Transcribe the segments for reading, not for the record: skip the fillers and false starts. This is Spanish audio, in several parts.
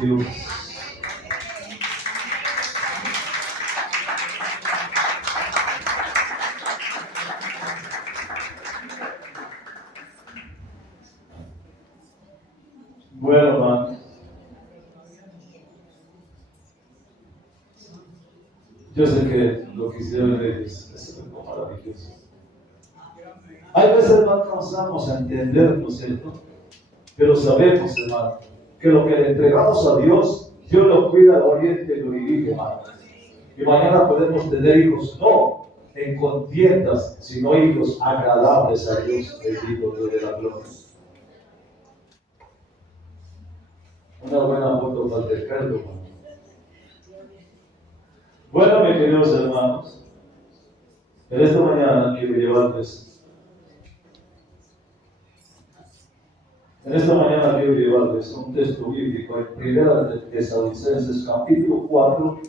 Dios. Bueno, hermano, yo sé que lo que hicieron ellos es algo maravilloso. Hay veces no alcanzamos a entender, ¿no es cierto? Pero sabemos, hermano, que lo que le entregamos a Dios, Dios lo cuida, lo oriente y lo dirige, hermano. Y mañana podemos tener hijos, no en contiendas, sino hijos agradables a Dios, bendito Dios de la gloria. Una buena foto para el Ricardo, hermano. Bueno, mis queridos hermanos, en esta mañana quiero llevarles un texto bíblico en Primera de Tesalonicenses capítulo 4,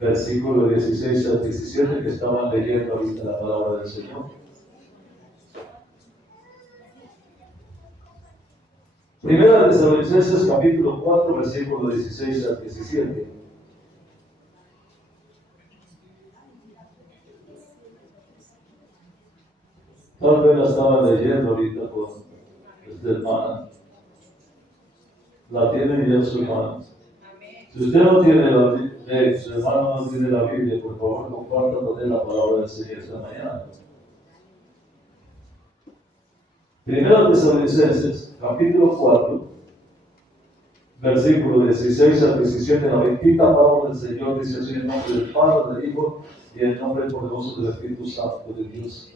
versículo 16 al 17, que estaban leyendo ahorita la palabra del Señor. Primera de Tesalonicenses capítulo 4, versículo 16 al 17. Tal vez la estaban leyendo ahorita con esta hermana. La tienen ya en sus manos. Si usted no tiene su hermano no tiene la Biblia, por favor, comparta con él la palabra del Señor esta mañana. Primera de Tesalonicenses, capítulo 4, versículo 16 al 17, la bendita palabra del Señor dice así: en nombre del Padre, del Hijo y en nombre poderoso del Espíritu Santo de Dios.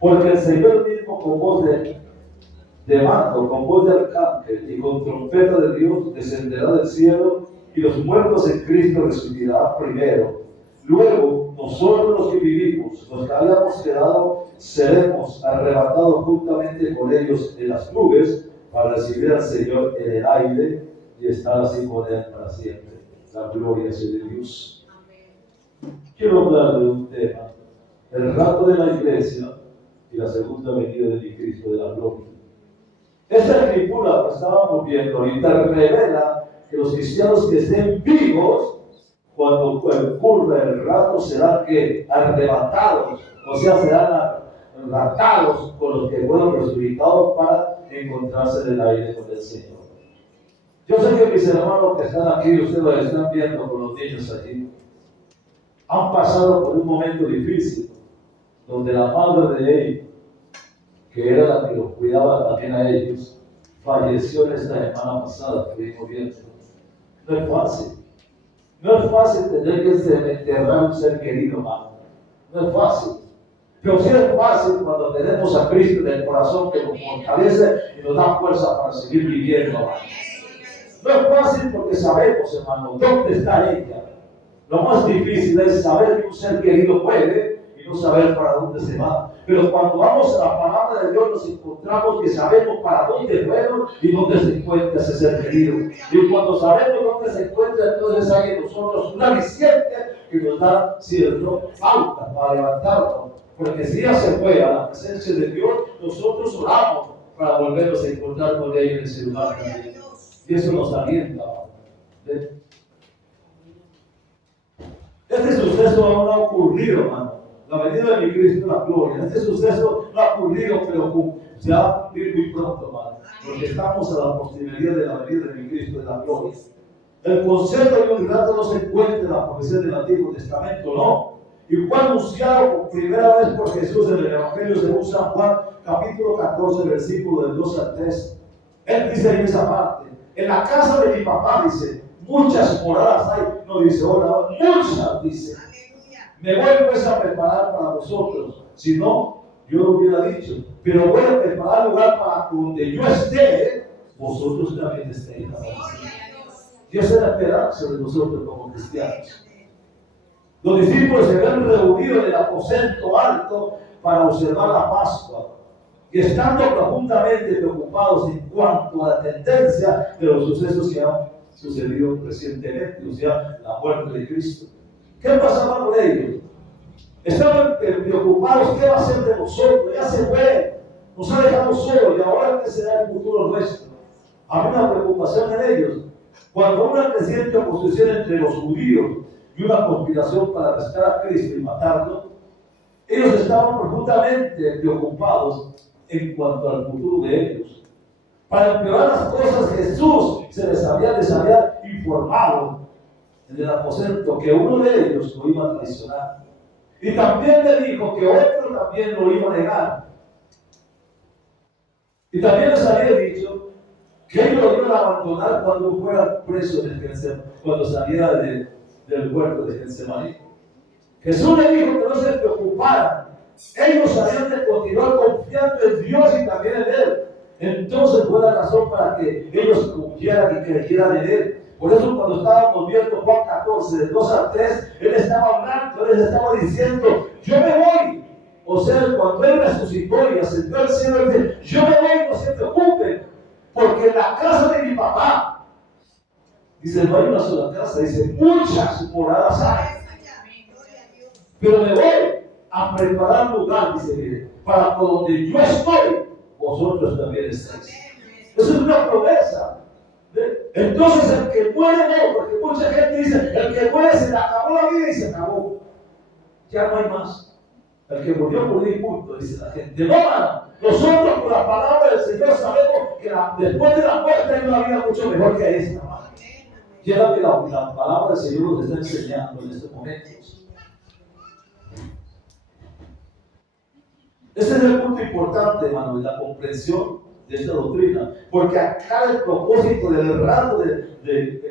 Porque el Señor mismo, con voz de mando, con voz de arcángel y con trompeta de Dios, descenderá del cielo, y los muertos en Cristo resucitarán primero. Luego, nosotros los que vivimos, los que hayamos quedado, seremos arrebatados juntamente con ellos en las nubes para recibir al Señor en el aire y estar así con Él para siempre. La gloria sea de Dios. Quiero hablar de un tema: el rapto de la iglesia y la segunda venida de mi Cristo de la gloria. Esta escritura que estábamos viendo ahorita revela que los cristianos que estén vivos, cuando ocurra el rapto, serán que arrebatados, o sea, serán raptados con los que fueron resucitados para encontrarse en el aire con el Señor. Yo sé que mis hermanos que están aquí, ustedes lo están viendo con los niños allí, han pasado por un momento difícil, donde la madre de ellos, que era la que los cuidaba también a ellos, falleció en esta semana pasada, que vimos viendo. No es fácil. No es fácil tener que enterrar un ser querido, hermano. No es fácil. Pero sí es fácil cuando tenemos a Cristo en el corazón, que nos fortalece y nos da fuerza para seguir viviendo, hermano. No es fácil porque sabemos, hermano, dónde está ella. Lo más difícil es saber que un ser querido puede y no saber para dónde se va. Pero cuando vamos a la palabra de Dios, nos encontramos que sabemos para dónde fueron y dónde se encuentra ese ser querido. Y cuando sabemos dónde se encuentra, entonces hay en nosotros una aliciente que nos da cierto pauta para levantarnos. Porque si ella se fue a la presencia de Dios, nosotros oramos para volvernos a encontrar con ella en ese lugar también. Y eso nos alienta. Este suceso aún no ha ocurrido, hermano. La venida de mi Cristo en la gloria. Este suceso no ha ocurrido, pero se va a cumplir muy pronto, hermano. Porque estamos a la posterioridad de la venida de mi Cristo en la gloria. El concepto de un rato no se encuentra en la profecía del Antiguo Testamento, no. Y fue anunciado por primera vez por Jesús en el Evangelio según San Juan, capítulo 14, versículo del 2 al 3. Él dice en esa parte: en la casa de mi papá, dice, muchas moradas hay. No dice ahora, muchas, dice. Me voy pues a preparar para vosotros. Si no, yo lo hubiera dicho. Pero voy a preparar lugar para donde yo esté, vosotros también estéis. Dios es la esperanza de nosotros como cristianos. Los discípulos se ven reunidos en el aposento alto para observar la Pascua. Y estando profundamente preocupados en cuanto a la tendencia de los sucesos que han sucedido recientemente, o sea, la muerte de Cristo. ¿Qué pasaba con ellos? Estaban preocupados: ¿qué va a hacer de nosotros? Ya se fue, nos ha dejado solos, y ahora ¿qué será el futuro nuestro? Había una preocupación en ellos. Cuando una creciente oposición entre los judíos y una conspiración para arrestar a Cristo y matarlo, ellos estaban profundamente preocupados en cuanto al futuro de ellos. Para empeorar las cosas, Jesús les había informado en el aposento que uno de ellos lo iba a traicionar. Y también le dijo que otro también lo iba a negar. Y también les había dicho que ellos lo iban a abandonar cuando fuera preso cuando saliera del puerto de Getsemaní. Jesús le dijo que no se preocuparan. Ellos habían de continuar confiando en Dios y también en Él. Entonces fue la razón para que ellos confiaran y creyeran en Él. Por eso cuando estábamos viendo Juan 14, del 2 al 3, Él estaba hablando, Él les estaba diciendo, yo me voy. O sea, cuando Él resucitó y ascendió al cielo, Él dice, yo me voy, no se preocupen, porque en la casa de mi papá, dice, no hay una sola casa, dice, muchas moradas hay. Pero me voy a preparar lugar, dice, mire, para por donde yo estoy, vosotros también estáis. Eso es una promesa. Entonces el que muere no, porque mucha gente dice, el que muere se le acabó la vida y se acabó. Ya no hay más. El que murió y punto, dice la gente. No, mano. Nosotros por la palabra del Señor sabemos que después de la muerte hay una vida mucho mejor que esta, mano. Y es lo que la palabra del Señor nos está enseñando en estos momentos. Ese es el punto importante, hermano, de la comprensión de esta doctrina, porque acá el propósito del rato es el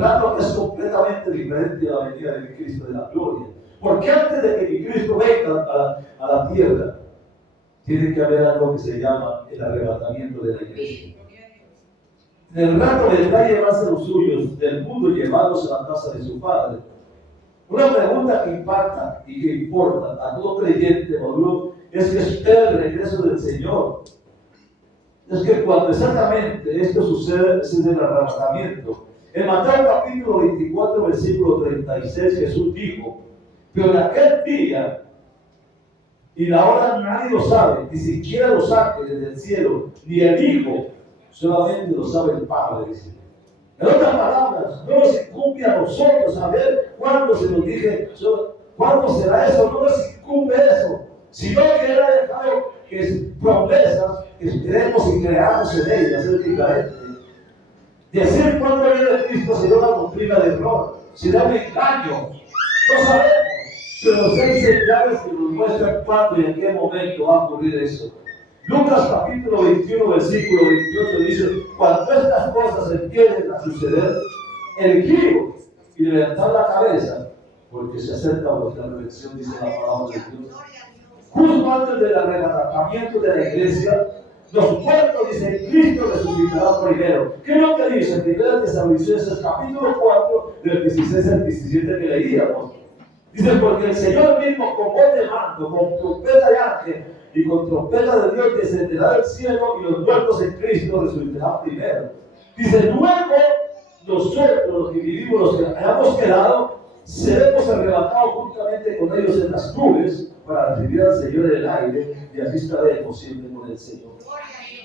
rato es completamente diferente a la venida de mi Cristo de la gloria. Porque antes de que mi Cristo venga a la tierra, tiene que haber algo que se llama el arrebatamiento de la iglesia. En el rato vendrá a llevarse los suyos del mundo y llevarlos a la casa de su Padre. Una pregunta que impacta y que importa a todo creyente maduro es que espera el regreso del Señor. Es que cuando exactamente esto sucede, es el arrebatamiento. En Mateo capítulo 24, versículo 36, Jesús dijo, pero en aquel día y la hora nadie lo sabe, ni siquiera los ángeles del cielo, ni el Hijo, solamente lo sabe el Padre, dice. En otras palabras, no nos incumbe a nosotros saber cuándo se nos dije, cuándo será eso, no nos incumbe eso, sino que Él ha dejado que promesas que esperemos y creamos en ellas, es diferente. Decir cuándo viene Cristo será una doctrina de error, será un engaño, no sabemos, pero los 6 señales que nos muestran cuándo y en qué momento va a ocurrir eso. Lucas capítulo 21, versículo 28 dice, cuando estas cosas empiecen a suceder, erguiros y levantar la cabeza, porque se acerca vuestra redención, dice la palabra de Dios. Justo antes del arrebatamiento de la iglesia, los muertos, dice, Cristo resucitará primero. ¿Qué es lo que dice? En 1 Tesalonicenses capítulo 4, del 16 al 17 que leíamos. Dice, porque el Señor mismo con voz de mando, con trompeta de ángel y con trompeta de Dios descenderá del cielo y los muertos en Cristo resucitarán primero. Dice, luego nosotros, los que vivimos, los que hayamos quedado, seremos arrebatados juntamente con ellos en las nubes para recibir al Señor en el aire y así estaremos siempre con el Señor.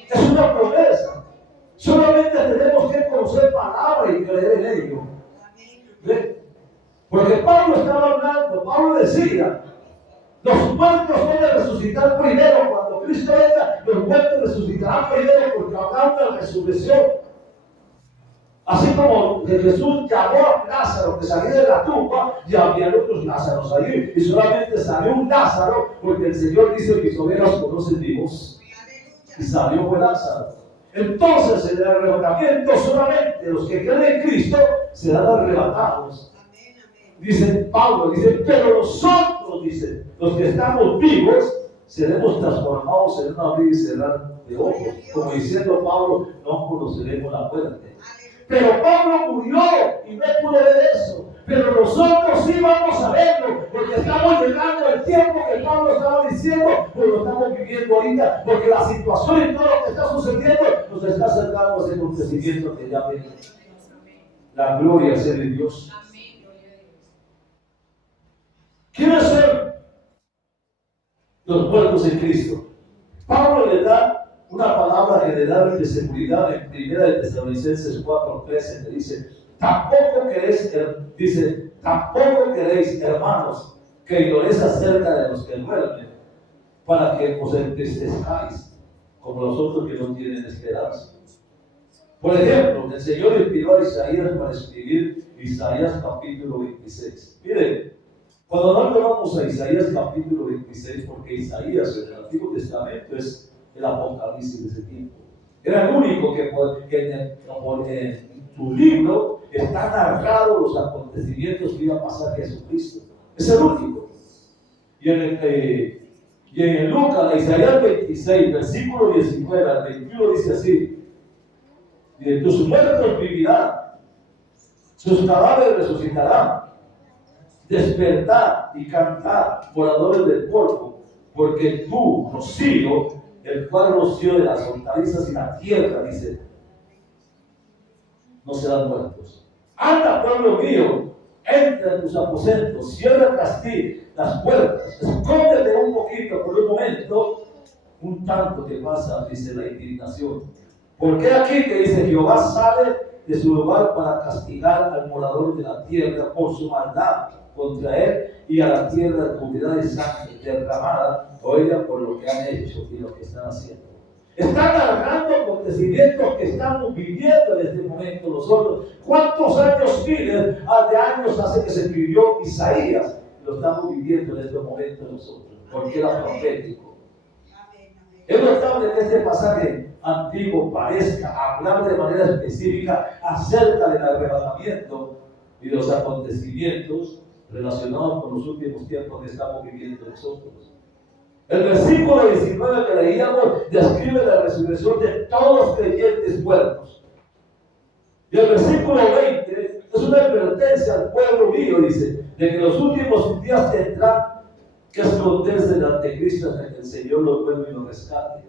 Es una promesa. Solamente tenemos que conocer palabra y creer en ello. ¿Ve? Porque Pablo estaba hablando, Pablo decía, los muertos van a resucitar primero, cuando Cristo venga, los muertos resucitarán primero porque habrá una resurrección. Así como Jesús llamó a Lázaro que salía de la tumba, ya había otros Lázaros allí, y solamente salió un Lázaro porque el Señor dice, mis ovejas conocen mi voz, y salió fue Lázaro. Entonces en el arrebatamiento solamente los que creen en Cristo serán arrebatados. Dice Pablo, dice, pero nosotros, dice, los que estamos vivos, seremos transformados en un abrir y cerrar de ojos. Como diciendo Pablo, no conoceremos la muerte. Pero Pablo murió y no pudo ver eso. Pero nosotros sí vamos a verlo, porque estamos llegando al tiempo que Pablo estaba diciendo, pues lo estamos viviendo ahorita, porque la situación y todo lo que está sucediendo nos está acercando a ese acontecimiento que ya viene. La gloria sea de Dios. ¿Quiénes son los muertos en Cristo? Pablo le da una palabra general de seguridad en 1 de Tesalonicenses 4:13, que dice, tampoco queréis, hermanos, que ignoréis acerca de los que duermen, para que os entristezcáis, como los otros que no tienen esperanza. Por ejemplo, el Señor inspiró a Isaías para escribir Isaías capítulo 26. Miren, cuando nosotros vamos a Isaías capítulo 26, porque Isaías en el Antiguo Testamento es el Apocalipsis de ese tiempo. Era el único que en su libro están narrados los acontecimientos que iba a pasar Jesucristo. Es el único. Y en Lucas, Isaías 26, versículo 19 al 21 dice así, tus muertos vivirán, sus cadáveres resucitarán, despertad y cantad, moradores del polvo, porque tú, rocío, el cual roció de las hortalizas y la tierra, dice, no serán muertos. Anda, pueblo mío, entra en tus aposentos, cierra tras ti las puertas, escóndete un poquito por un momento, un tanto que pasa, dice la indignación. Porque aquí que dice, Jehová sale de su lugar para castigar al morador de la tierra por su maldad contra él y a la tierra de comunidad de sangre derramada, oiga, por lo que han hecho y lo que están haciendo. Están narrando acontecimientos que estamos viviendo en este momento nosotros. ¿Cuántos años, miles de años hace que se escribió Isaías? Lo estamos viviendo en este momento nosotros, porque era profético. Es notable que este pasaje antiguo parezca hablar de manera específica acerca del arrebatamiento y de los acontecimientos relacionados con los últimos tiempos que estamos viviendo nosotros. El versículo 19 que leíamos describe la resurrección de todos los creyentes buenos. Y el versículo 20 es una advertencia al pueblo mío, dice, de que los últimos días tendrán que esconderse del anticristo hasta que el Señor los vuelva y los rescate.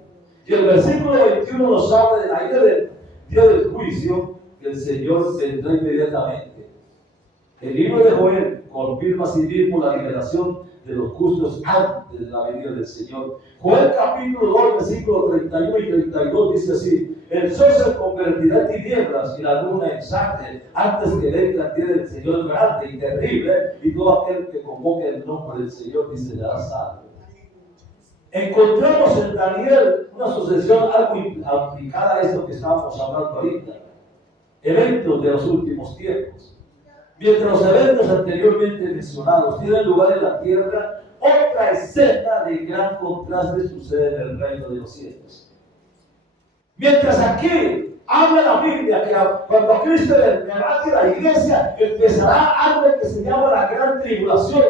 Y el versículo 21 nos habla de la ira del día del juicio que el Señor tendrá inmediatamente. El libro de Joel confirma así mismo la liberación de los justos antes de la venida del Señor. Joel capítulo 2, versículos 31 y 32 dice así: el sol se convertirá en tinieblas y la luna en sangre antes que venga el día del Señor grande y terrible, y todo aquel que convoque el nombre del Señor dice será salvo. Encontramos en Daniel una sucesión algo aplicada a esto que estábamos hablando ahorita. Eventos de los últimos tiempos. Mientras los eventos anteriormente mencionados tienen lugar en la tierra, otra escena de gran contraste sucede en el reino de los cielos. Mientras aquí habla la Biblia que cuando a Cristo le levante la iglesia, empezará algo que se llama la gran tribulación.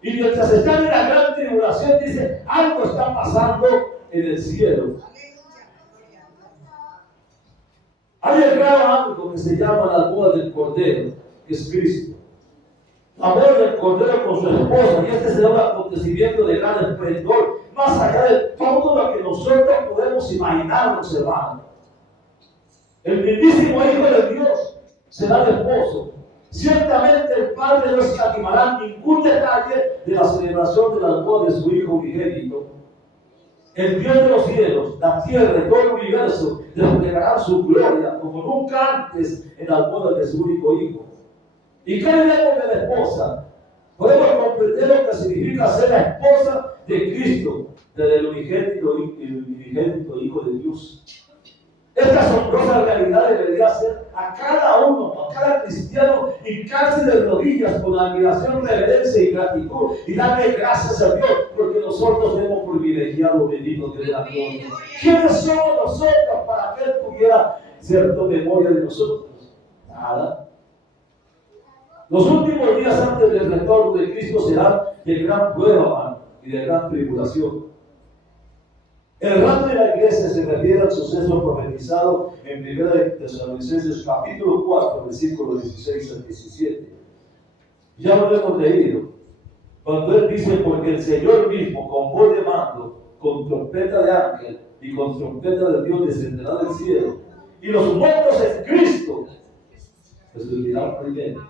Y mientras están en la gran tribulación, dice, algo está pasando en el cielo. Ha llegado algo que se llama la boda del Cordero, que es Cristo. La boda del Cordero con su esposa, y este será un acontecimiento de gran esplendor, más allá de todo lo que nosotros podemos imaginarnos, hermano. El mismísimo Hijo de Dios será el esposo. Ciertamente el Padre no escatimará ningún detalle de la celebración de las bodas de su Hijo unigénito. El Dios de los cielos, la tierra y todo el universo desplegarán su gloria como nunca antes en las bodas de su único Hijo. ¿Y qué diremos de la esposa? Podemos comprender lo que significa ser la esposa de Cristo, del unigénito Hijo de Dios. Esta asombrosa realidad debería ser a cada uno, a cada cristiano, hincarse de rodillas con admiración, reverencia y gratitud y darle gracias a Dios porque nosotros hemos privilegiado benditos de la gloria. ¿Quiénes somos nosotros para que Él pudiera cierta memoria de nosotros? Nada. Los últimos días antes del retorno de Cristo serán de gran prueba y de gran tribulación. El rapto de la iglesia se refiere al suceso profetizado en 1 de Tesalonicenses capítulo 4, versículos 16 al 17. Ya lo hemos leído. Cuando él dice, porque el Señor mismo, con voz de mando, con trompeta de ángel y con trompeta de Dios descenderá del cielo, y los muertos en Cristo resucitarán primero.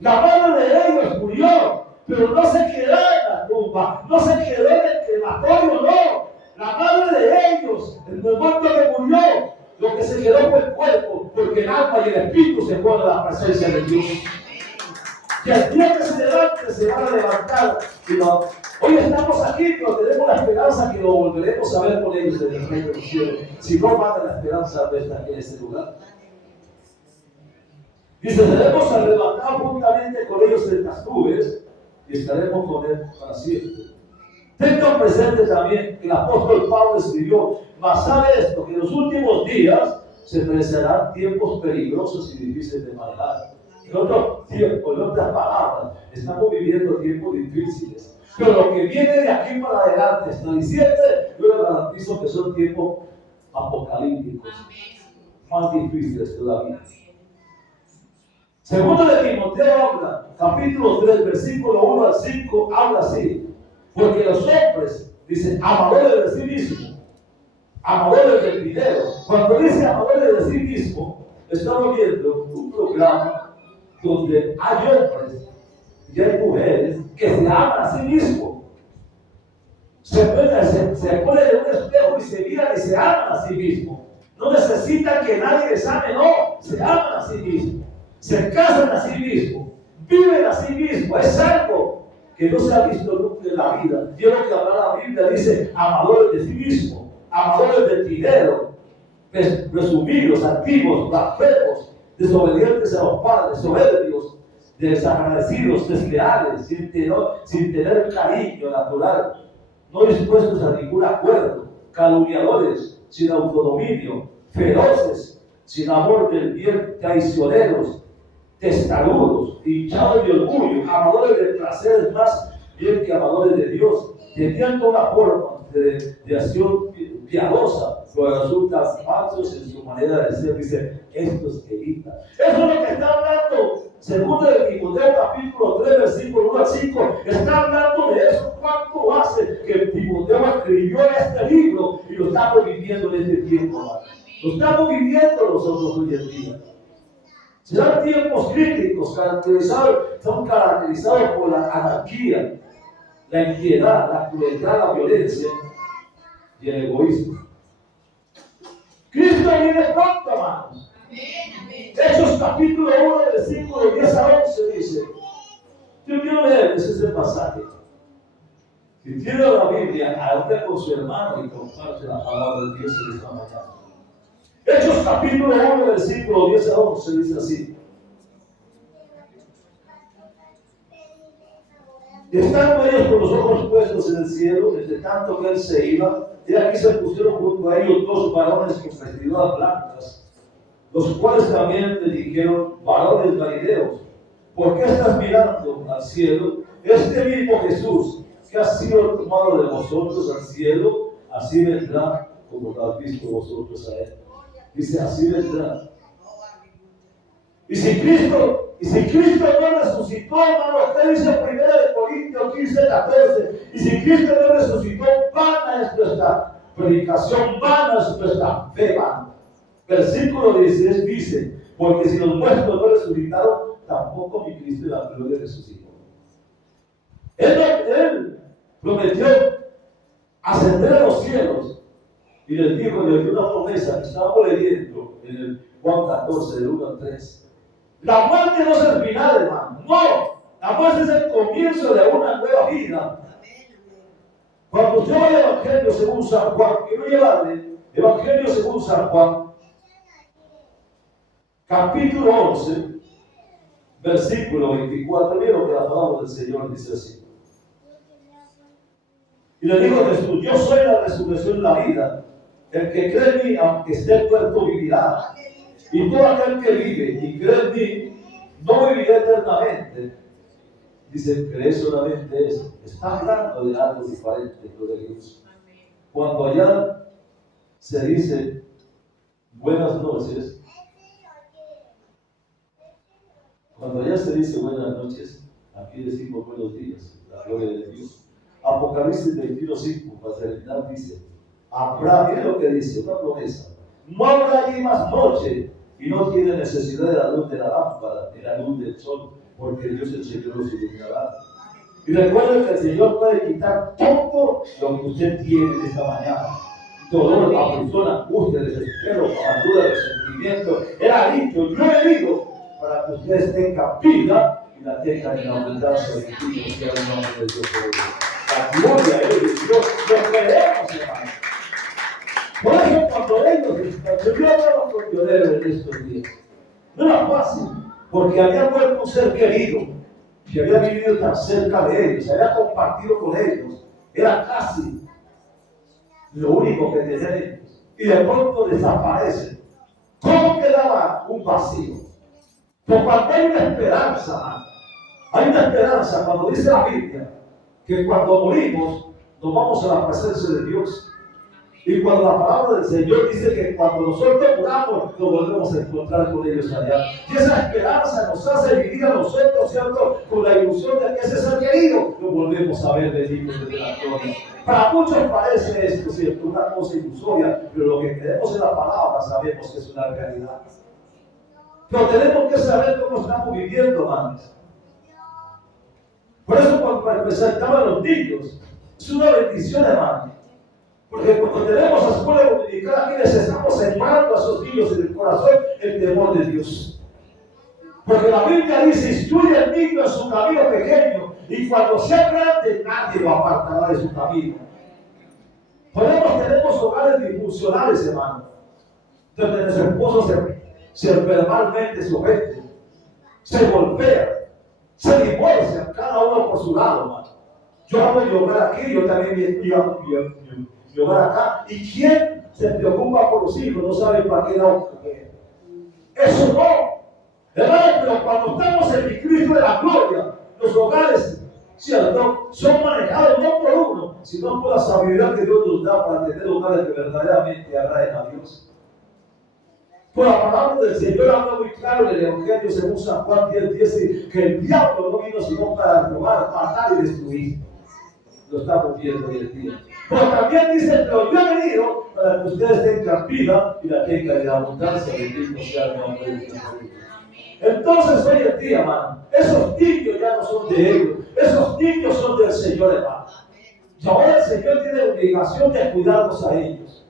La mano de ellos murió, pero no se quedó en la tumba, no se quedó en el crematorio, no. La madre de ellos, en el momento que murió, lo que se quedó fue el cuerpo, porque el alma y el espíritu se fueron a la presencia de Dios. Y el día que se levante, se van a levantar. Hoy estamos aquí, pero tenemos la esperanza que lo volveremos a ver con ellos en el reino del cielo. Si no manda la esperanza de estar en ese lugar. Dice, seremos arrebatados juntamente con ellos en las nubes y estaremos con él para siempre. Tengan presente también que el apóstol Pablo escribió, mas sabe esto, que en los últimos días se presentarán tiempos peligrosos y difíciles de manejar. En otro tiempo, en otras palabras, estamos viviendo tiempos difíciles. Pero lo que viene de aquí para adelante, hasta diciembre, yo le garantizo que son tiempos apocalípticos, más difíciles todavía. Segundo de Timoteo habla, capítulo 3, versículo 1 al 5, habla así. Porque los hombres, dice, amadores de sí mismos, amadores del dinero. Cuando dice amadores de sí mismos, estamos viendo un programa donde hay hombres y hay mujeres que se aman a sí mismos. Se ponen en un espejo y se miran y se aman a sí mismos. No necesitan que nadie les ame, no, se aman a sí mismos. Se casan a sí mismos, viven a sí mismos. Es algo que no se ha visto nunca en la vida. Dios lo que habla la Biblia dice amadores de sí mismos, amadores del dinero, presumidos, activos, blasfemos, desobedientes a los padres, soberbios, desagradecidos, desleales, sin tener cariño natural, no dispuestos a ningún acuerdo, calumniadores, sin autodominio, feroces, sin amor del bien, traicioneros, testarudos, hinchados de orgullo, amadores de placeres más bien que amadores de Dios, teniendo una forma de acción piadosa, pero resultan falsos en su manera de ser. Dice, estos evitan. Eso es lo que está hablando, segundo de Timoteo, capítulo 3, versículo 1 al 5. Está hablando de eso. ¿Cuánto hace que Timoteo escribió este libro y lo estamos viviendo en este tiempo? Lo estamos viviendo nosotros hoy en día. Serán tiempos críticos, son caracterizados por la anarquía, la impiedad, la crueldad, la violencia y el egoísmo. Cristo viene pronto, hermanos. Hechos capítulo 1, versículo 10 a 11 dice. Yo quiero leer, ese es el pasaje. Si tiene la Biblia, hable con su hermano y comparte la palabra de Dios en esta mañana. Hechos capítulo 1, versículo 10 a 11 dice así. Estando ellos con los ojos puestos en el cielo, entre tanto que él se iba, y aquí se pusieron junto a ellos dos varones con vestiduras blancas, los cuales también le dijeron, varones galileos, ¿por qué estás mirando al cielo? Este mismo Jesús, que ha sido tomado de vosotros al cielo, así vendrá como lo habéis visto vosotros a él. Dice, así vendrá. Y si Cristo no resucitó, hermano, usted dice 1 Corintios 15, 14, y si Cristo no resucitó, vana es nuestra predicación, vana es nuestra fe, vana. Versículo 16 dice, porque si los muertos no resucitaron, tampoco mi Cristo la gloria resucitó. Él prometió ascender a los cielos y les dio una promesa que estábamos leyendo en el Juan 14, del 1 al 3. La muerte no es el final, hermano. No, la muerte es el comienzo de una nueva vida. Cuando usted va al Evangelio según San Juan, quiero llevarle Evangelio según San Juan, capítulo 11, versículo 24. Mira lo que la palabra del Señor dice así. Y le dijo Jesús, yo soy la resurrección y la vida. El que cree en mí, aunque esté muerto, vivirá. Y todo aquel que vive y cree en mí, no vivirá eternamente. Dice, cree solamente eso. Está hablando de algo diferente, de Dios. Cuando allá se dice buenas noches, cuando allá se dice buenas noches, aquí decimos buenos días, la gloria de Dios. Apocalipsis 21:5, para terminar, dice, habrá, mire lo que dice, una promesa. No habrá allí más noche y no tiene necesidad de la luz de la lámpara ni la luz del sol, porque Dios el Señor los iluminará. Y recuerden que el Señor puede quitar todo lo que usted tiene en esta mañana. Dolor, aflicción, angustia, desespero, amargura, resentimiento. Él ha dicho, yo he venido para que ustedes tengan vida y la tengan en abundancia. Bendito sea el nombre de Dios. La gloria de Dios, lo creemos, hermano. Por eso cuando yo hablaba con Diodero en estos días, no era fácil, porque había muerto un ser querido, que había vivido tan cerca de ellos, había compartido con ellos, era casi lo único que tenían ellos, y de pronto desaparecen. ¿Cómo quedaba un vacío? Pues cuando hay una esperanza, hay una esperanza cuando dice la Biblia que cuando morimos nos vamos a la presencia de Dios. Y cuando la palabra del Señor dice que cuando nosotros muramos, nos volvemos a encontrar con ellos allá. Y esa esperanza nos hace vivir a nosotros, ¿cierto? Con la ilusión de que ese ser querido lo volvemos a ver benditos desde la gloria. Para muchos parece esto, ¿cierto? Una cosa ilusoria, pero lo que creemos en la palabra sabemos que es una realidad. Pero tenemos que saber cómo estamos viviendo, hermanos. Por eso cuando presentaban los niños, es una bendición, hermano. Porque cuando tenemos a escuela dominical aquí les estamos sembrando a esos niños en el corazón el temor de Dios. Porque la Biblia dice, instruye al niño en su camino pequeño y cuando sea grande nadie lo apartará de su camino. Tenemos hogares disfuncionales, hermano, donde los esposos se verbalmente someten, se golpean, se divorcian, cada uno por su lado, hermano. Yo hablo de mi hogar aquí, yo también mi hogar acá. ¿Y quién se preocupa por los hijos? No sabe para qué da. Eso no. Hermano, pero cuando estamos en el Cristo de la gloria, los hogares, ¿cierto? Son manejados no por uno, sino por la sabiduría que Dios nos da para tener hogares que verdaderamente agraden a Dios. Por la palabra del Señor habla muy claro en el Evangelio según San Juan 10:10 que el diablo no vino sino para robar, matar y destruir. Lo estamos viendo hoy en día. Pero también dice, pero yo he venido para que ustedes tengan vida y la tengan en abundancia. Bendito sea el nombre de Dios. Entonces hoy en día, hermano, esos niños ya no son de ellos, esos niños son del Señor, hermano. Y ahora el Señor tiene la obligación de cuidarlos a ellos,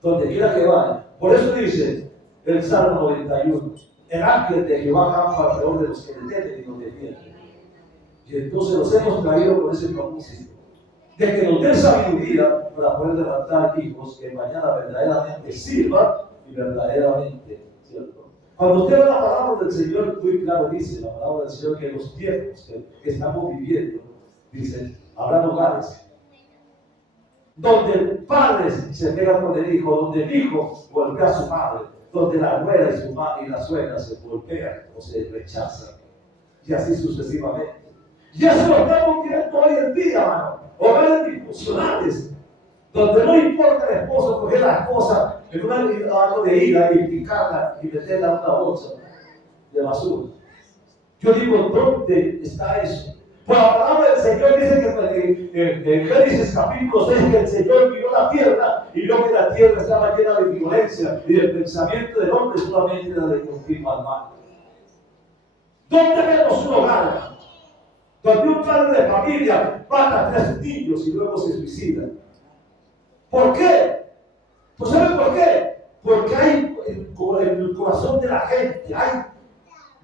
donde quiera que vayan. Por eso dice el Salmo 91, el ángel de Jehová campa alrededor de los que le temen y los defienden. Y entonces los hemos traído con ese propósito, de que nos dé sabiduría para poder levantar hijos que mañana verdaderamente sirvan y verdaderamente, ¿cierto? Cuando usted ve la palabra del Señor, muy claro dice la palabra del Señor que los tiempos que estamos viviendo, dice, habrá hogares donde el padre se pega con el hijo, donde el hijo golpea a su madre, donde la abuela y su madre y la suegra se golpean o se rechazan, y así sucesivamente. Y eso lo estamos viendo hoy en día, hermano. Hogares disfuncionales, donde no importa el esposo coger la esposa en un algo de ira y picarla y meterla en una bolsa de basura. Yo digo, ¿dónde está eso? Pues la palabra del Señor dice que en Génesis capítulo 6 que el Señor miró la tierra y vio que la tierra estaba llena de violencia y el pensamiento del hombre solamente era de continuar mal. ¿Dónde vemos un hogar donde un padre de familia mata a 3 niños y luego se suicida? ¿Por qué? Pues ¿saben por qué? Porque hay en el corazón de la gente, hay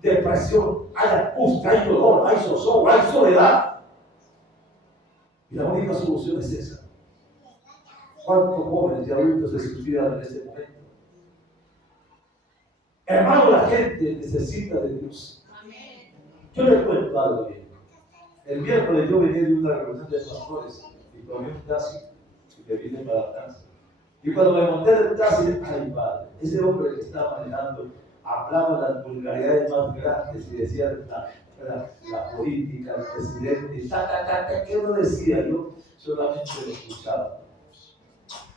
depresión, hay angustia, hay dolor, hay zozobra, hay soledad. Y la única solución es esa. ¿Cuántos jóvenes y adultos se suicidan en este momento? Hermano, la gente necesita de Dios. Yo les cuento algo bien. El miércoles yo venía de una reunión de pastores y tomé un taxi y me vine para Francia. Y cuando me monté del taxi, ay padre, ese hombre que estaba manejando hablaba las vulgaridades más grandes y decía la política, el presidente, ¿qué uno decía? Yo solamente lo escuchaba.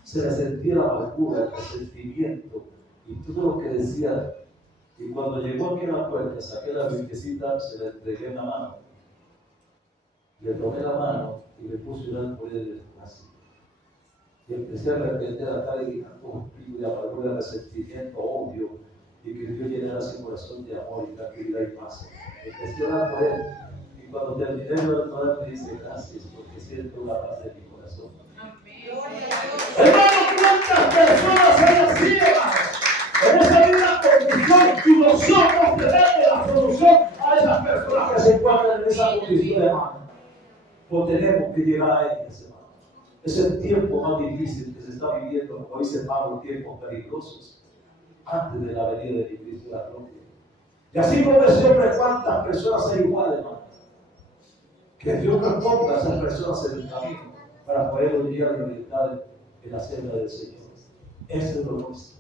Se le sentía la amargura, el resentimiento y todo lo que decía. Y cuando llegó aquí a la puerta, saqué la brinquecita, se la entregué en la mano. Le tomé la mano y le puse una por él así. Y empecé a reprender a tal y de amargura, resentimiento, odio, y que Dios llenara su corazón de amor y tranquilidad y paz. Empecé a orar por él, y Y cuando terminé de orar, me dice gracias porque siento la paz de mi corazón. Hermano, ¿cuántas personas hay así, hermano? En esa vida condición y nosotros tenemos la solución a esas personas que se encuentran en esa condición, hermano. Pues tenemos que llegar a ellas, hermano. Es el tiempo más difícil que se está viviendo, como dice Pablo, tiempos peligrosos, antes de la venida de Cristo la gloria. Y así como ese hombre, cuántas personas hay igual, hermano. Que Dios nos ponga a esas personas en el camino para poder orientar y orientar en la senda del Señor. Eso es lo nuestro.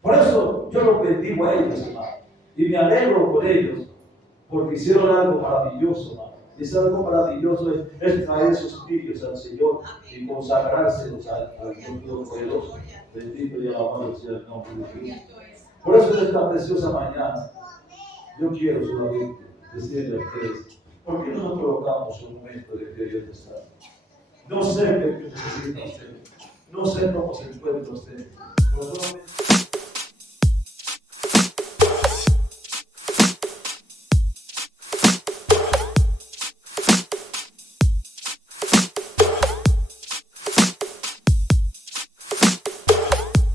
Por eso yo los bendigo a ellos, hermano. Y me alegro por ellos, porque hicieron algo maravilloso, hermano. Y ese algo maravilloso es traer sus niños al Señor y consagrárselos al Dios Todopoderoso. Bendito y alabado sea el nombre de Dios. Por eso en esta preciosa mañana, yo quiero solamente decirle a ustedes, ¿por qué no nos colocamos un momento de Dios está? No sé qué necesita usted, no sé cómo se encuentra usted.